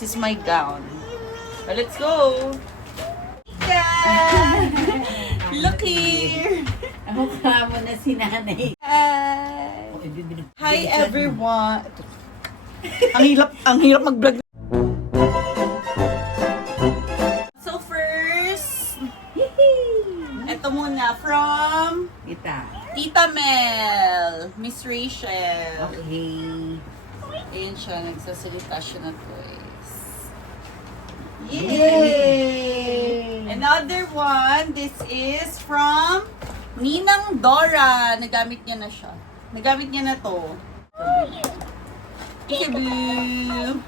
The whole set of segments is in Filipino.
This is my gown. Let's go! Look here! Ako mo na si nanay. Hi everyone! Ang hirap mag-vlog. So first, ito muna from Tita Mel, Miss Rachel. Okay. Ayun siya, nagsasalita siya ng toys. Yay! Another one, this is from Ninang Dora. Nagamit niya na siya. Nagamit niya na to. Peekaboo!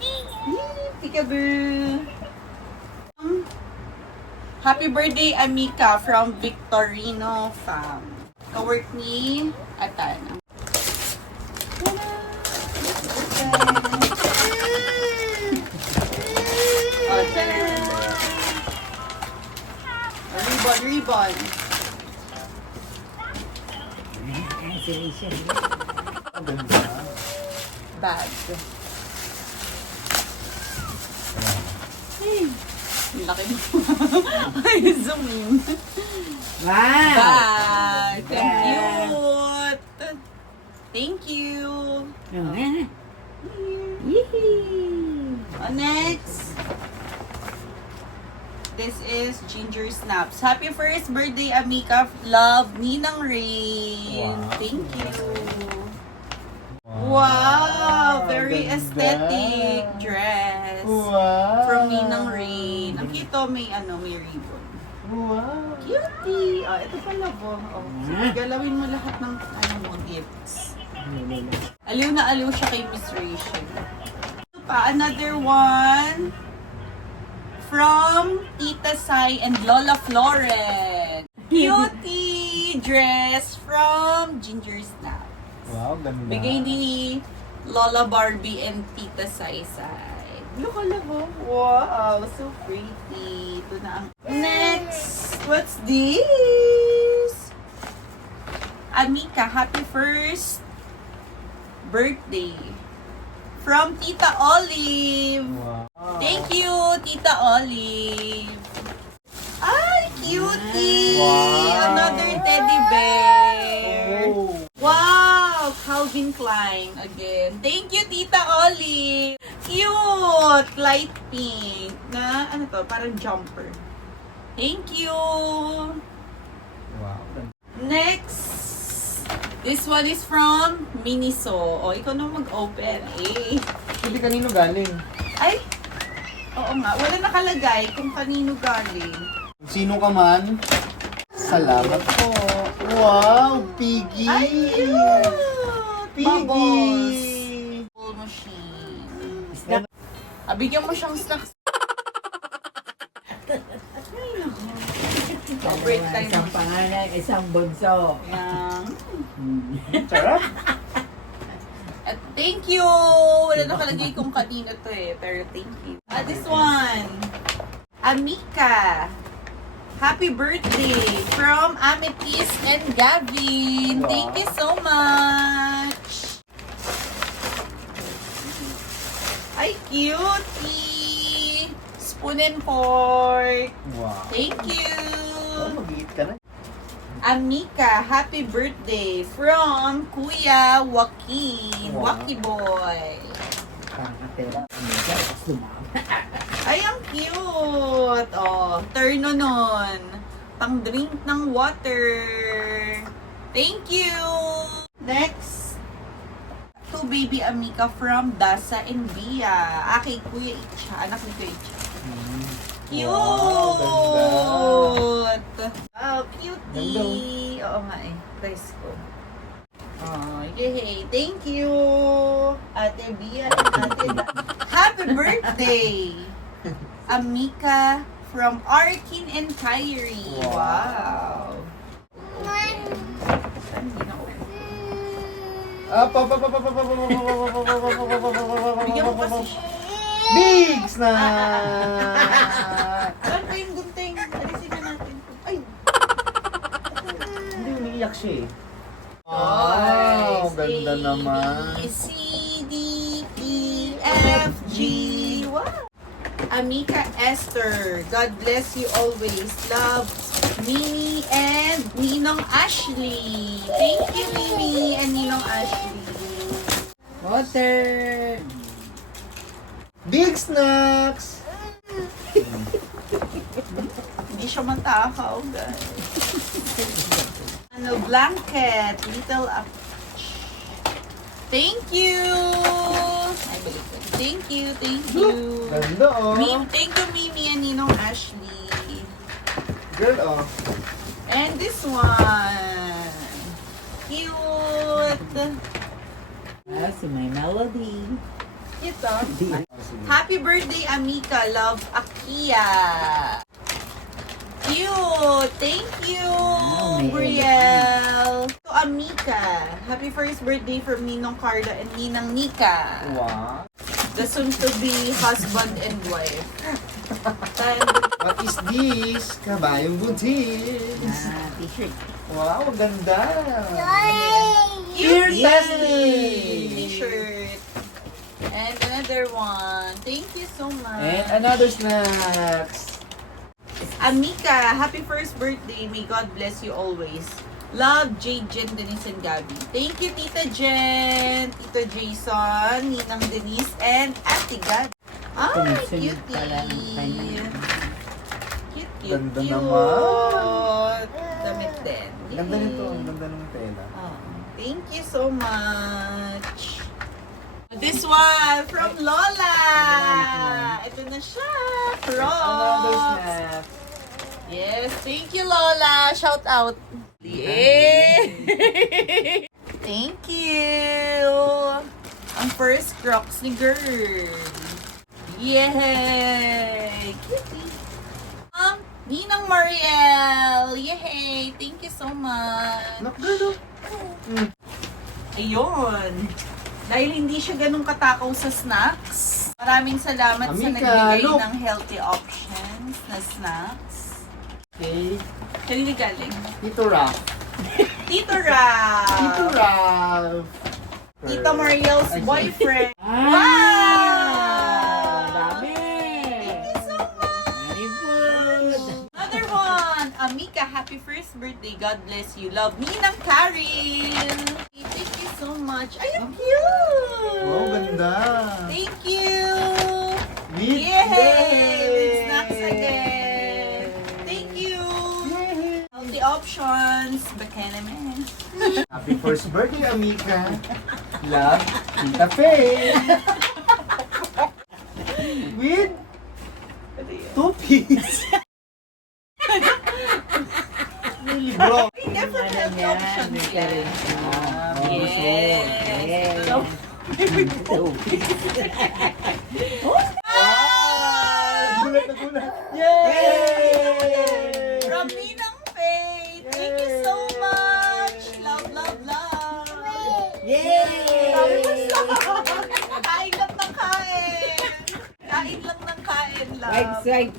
Peekaboo! Happy birthday, Amika, from Victorino Fam. Kawork ni Atana. Ribbon. Bag. Ang laki mo. Ay, zoom in. Wow! Bag. Cute. Thank you. Next. This is Ginger Snaps. Happy first birthday, Amika. Love, Ninang Rain. Wow. Thank you. Wow, very aesthetic dress. Wow. From Ninang Rain. Ang cute, may ribbon. Wow. Cutie. Oh, ito pala po. Oh, sige, galawin mo lahat ng gifts. Aliw na aliw siya kay Miss Rachel. Ito pa, another one. From Tita Sai and Lola Floren. Cutie dress from Ginger Snap. Wow, ganda. Bigay ni Lola Barbie and Tita Sai Sai. Look, mo. Wow, so pretty. Ito na ang... Next! What's this? Amika, happy first birthday. From Tita Olive. Wow. Thank you, Tita Olive. Ay, cutie! Wow. Another teddy bear. Oh. Wow! Calvin Klein again. Thank you, Tita Olive. Cute! Light pink na, parang jumper. Thank you. Wow. Next. This one is from Miniso. O, ikaw na mag-open. Hindi kanino galing? Ay! Oo nga, wala nakalagay kung kanino galing. Kung sino ka man, salamat po. Wow, Piggy! Ay, cute! Piggy! Bubbles. Bubble machine. Bigyan mo siyang snacks. Oh, break time. Isang pangalan, isang bunso. Yan. Sarap! At thank you! Wala nakalagay kung kanino to pero thank you. This one. Amika. Happy birthday from Amethyst and Gavin. Wow. Thank you so much. Ay, cutie! Spoon and fork. Wow. Thank you. Oh, mag-iit ka na. Amika, happy birthday from Kuya Joaquin. Wow. Waki Boy. Pangkatera. Ay, ang cute! Oh, turno nun. Pang drink ng water. Thank you! Next, to baby Amika from Dasa and Bia. Kay Kuya Itcha. Anak ni Kuya Itcha. Cute! Wow, Oh, cutie! Oo nga Press ko. Oh, yay! Thank you! Ate Bia and Ate Happy birthday! Amika from Arkin and Kyrie. Wow! Bigyan mo kasi siya. Bigs na! Saan pa yung gunting? Alisin na natin. Ay! Hindi, umiiyak siya eh. Wow! Ganda naman. C, D, E, F, G. Wow! Amika Esther. God bless you always. Love, Mimi and Ninong Ashley. Thank you, Mimi and Ninong Ashley. Water. Big snacks! Hindi siya matakaw, guys. Ano, blanket. Little up. Thank you! Ay, balik ko. Thank you, thank you. Ganda oh. Thank you, Mimi and Ninong Ashley. Girl oh. And this one. Cute. Si may melody. Cute, oh. Happy birthday, Amika. Love, Akia. Cute. Thank you, may Brielle. To Amika. Happy first birthday from Ninong Carla and Ninang Nika. Wow. The soon-to-be husband and wife. And What is this? Kabayong buntis. T-shirt. Wow, ganda. cute Yay! t-shirt. And another one. Thank you so much. And another snacks. Amika, happy first birthday. May God bless you always. Love, Jade, Jen, Denise, and Gabby. Thank you, Tita Jen, Tito Jason, Ninang Denise, and Ate Gad. Ay, Sunod cutie. pala ng kanya. Cute, cute, Ganda cute. naman. Damit din. Ganda Yay. nito. Ang ganda ng tela. Oh, thank you so much. This one from Lola. Ito na siya. Another Crocs. snack. Yes, thank you, Lola. Shout out. Yeah. Thank you. Ang first Crocs ni girl. Yay! Cutie. Ninang Mariel. Yay! Thank you so much. Look, girl. Ayun. Dahil hindi siya ganun katakaw sa snacks. Maraming salamat sa Amika, nagbigay look. ng healthy options na snacks. Okay. Kanina galing. Tito Ralph. Tito Ralph. Tito Ralph. Tita Mariel's Ay, boyfriend. Wow! Dami! Thank you so much. Very good. Another one. Amika, happy first birthday. God bless you. Love me ng Karen. Thank you so much. Ay, ang cute. Wow, ganda. Thank you. With Yay! With snacks again. Thank you. Healthy options. Bakanaman. Happy first birthday, Amika. Love, Tita Faye. With two piece. Really, bro. Ay, different healthy options yan. Yes. Yes. So, Wow! Gulat na gulat. Yay! from Ninang Faye. Thank you so much. Love, love, love. Yay! Kain lang ng kain. Kain lang ng kain, love. Right.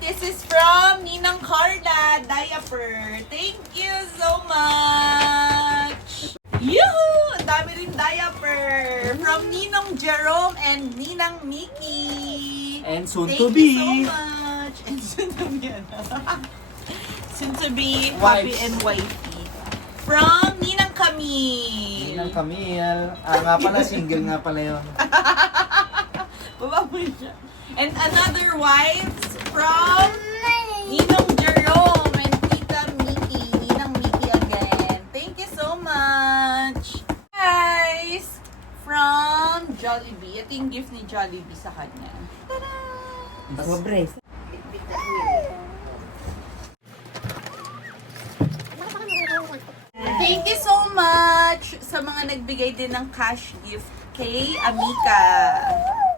This is from Ninang Carla diaper. Thank you so much. Yoo! Ang dami rin diaper. From Ninong Jerome and Ninang Mickey. And soon Thank to you be. so much. And soon to be, soon to be happy Wives. and wifey. From Ninang Camille. Ninang Camille. Nga pala, single nga pala yun. Baba mo siya. And another wives from Ninong Jerome and Tita Mickey. Ninang Mickey again. Thank you so much. Guys, from Jollibee. Ito yung gift ni Jollibee sa kanya. Tada! Sobre. Thank you so much sa mga nagbigay din ng cash gift kay Amika.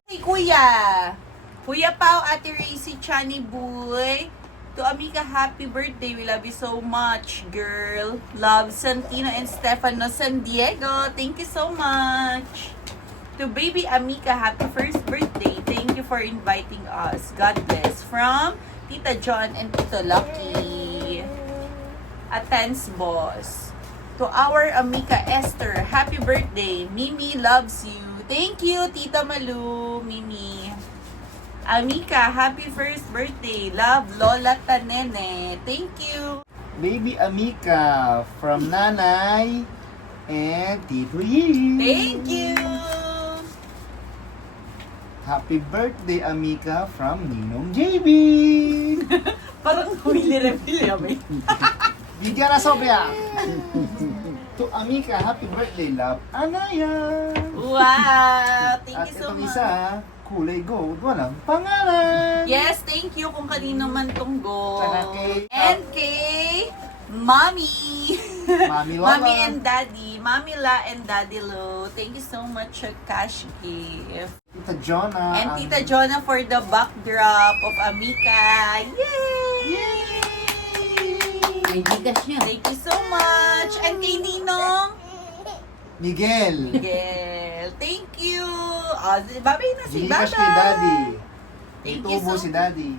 Hey, Kuya! Kuya Pao, Ate Racy, Chani Boy. To Amika, happy birthday. We love you so much, girl. Love, Santino and Stefano San Diego. Thank you so much. To baby Amika, happy first birthday. Thank you for inviting us. God bless. From Tita John and Tito Lucky. Attends, boss. To our Amika Esther, happy birthday. Mimi loves you. Thank you, Tita Malu, Mimi. Amika, happy first birthday. Love, Lola Tanene. Thank you. Baby Amika from Nanay and Tito Yee. Thank you. Happy birthday, Amika from Ninong JB. Parang humili-remili kami. Bigyan na sobya. To Amika, happy birthday, love. Anaya. Wow! Thank At you so itong much. isa, kulay gold, walang pangalan. Yes, thank you kung kanino man tong go. Para kay- And kay Mommy. Mami Lola. Mommy and Daddy. Mami La and Daddy Lo. Thank you so much for cash gift. Tita Jonah. And Tita Jonah for the backdrop of Amika. Yay! May bigas niya. Thank you so much. And kay Ninong. Miguel. Miguel. Thank you. Oh, babay na si Baba. Gcash kay Daddy. Thank May you tubo so si Daddy.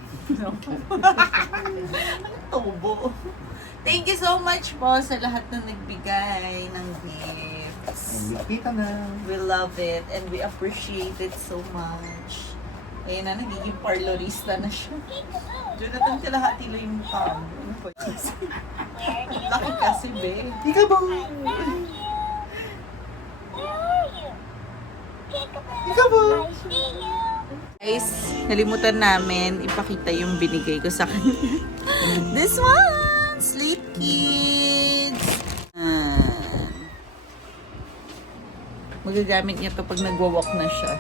Tubo. Thank you so much po sa lahat na nagbigay ng gifts. And lipita na. We love it and we appreciate it so much. Ayun na, nagiging parlorista na siya. Jonathan, kalahati lang yung mukha mo. Ano po yun? Laki kasi, be. Peekaboo. Peekaboo. Guys, nalimutan namin ipakita yung binigay ko sa kanya. This one! Sleep Kids! Magagamit niya to pag nagwa-walk na siya.